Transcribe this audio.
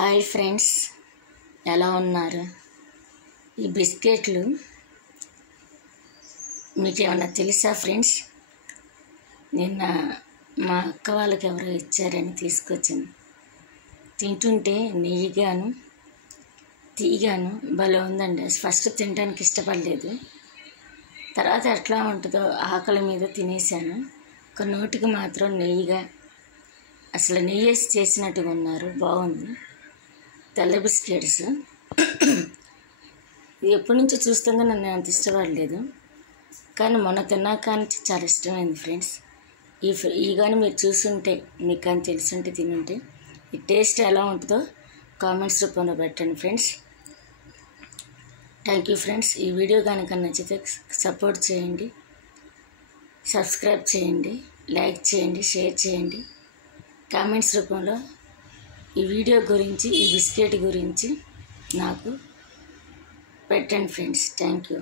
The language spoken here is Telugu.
హాయ్ ఫ్రెండ్స్, ఎలా ఉన్నారు? ఈ బిస్కెట్లు మీకు ఏమన్నా తెలుసా ఫ్రెండ్స్? నిన్న మా అక్క వాళ్ళకి ఎవరో ఇచ్చారని తీసుకొచ్చింది. తింటుంటే నెయ్యిగాను తీగాను భలే ఉందండి. ఫస్ట్ తినడానికి ఇష్టపడలేదు, తర్వాత ఎట్లా ఉంటుందో ఆకలి మీద తినేసాను. ఒక నోటికి మాత్రం నెయ్యిగా, అసలు నెయ్యి వేసి చేసినట్టుగా ఉన్నారు. బాగుంది. తెల్ల బిస్కెట్స్ ఇది ఎప్పటి నుంచో చూస్తుందో నన్ను అంత ఇష్టపడలేదు, కానీ మొన్న తిన్నాక నుంచి చాలా ఇష్టమైంది ఫ్రెండ్స్. ఈ కానీ మీరు చూసుంటే, మీకు కానీ తెలుసుంటే, తినుంటే ఈ టేస్ట్ ఎలా ఉంటుందో కామెంట్స్ రూపంలో పెట్టండి ఫ్రెండ్స్. Thank you friends. ఈ వీడియో కనుక నచ్చితే సపోర్ట్ చేయండి, సబ్స్క్రైబ్ చేయండి, లైక్ చేయండి, షేర్ చేయండి. కామెంట్స్ రూపంలో ఈ వీడియో గురించి, ఈ బిస్కెట్ గురించి నాకు పెట్టండి ఫ్రెండ్స్. Thank you.